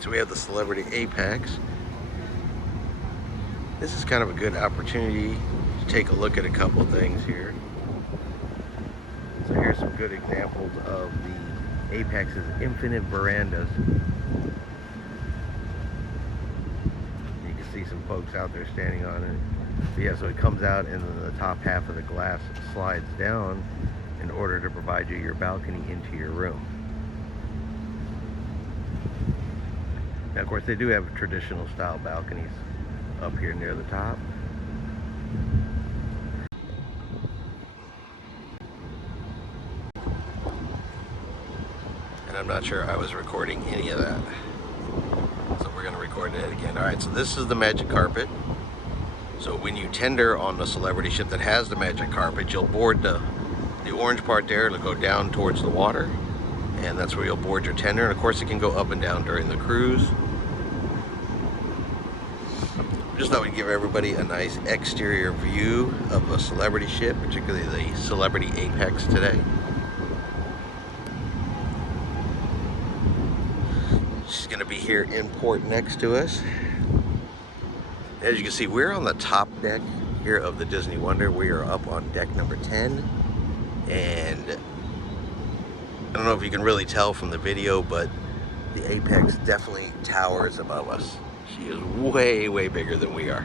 So we have the Celebrity Apex. This is kind of a good opportunity to take a look at a couple things here. So here's some good examples of the Apex's infinite verandas. You can see some folks out there standing on it. But yeah, so it comes out and then the top half of the glass slides down in order to provide you your balcony into your room. Now, of course, they do have traditional style balconies up here near the top. And I'm not sure I was recording any of that. So we're going to record it again. Alright, so this is the magic carpet. So when you tender on the Celebrity ship that has the magic carpet, you'll board the orange part there. It'll go down towards the water. And that's where you'll board your tender. And of course, it can go up and down during the cruise. Just thought we'd give everybody a nice exterior view of a Celebrity ship, particularly the Celebrity Apex today. She's going to be here in port next to us. As you can see, we're on the top deck here of the Disney Wonder. We are up on deck number 10. And I don't know if you can really tell from the video, but the Apex definitely towers above us. She is way, way bigger than we are.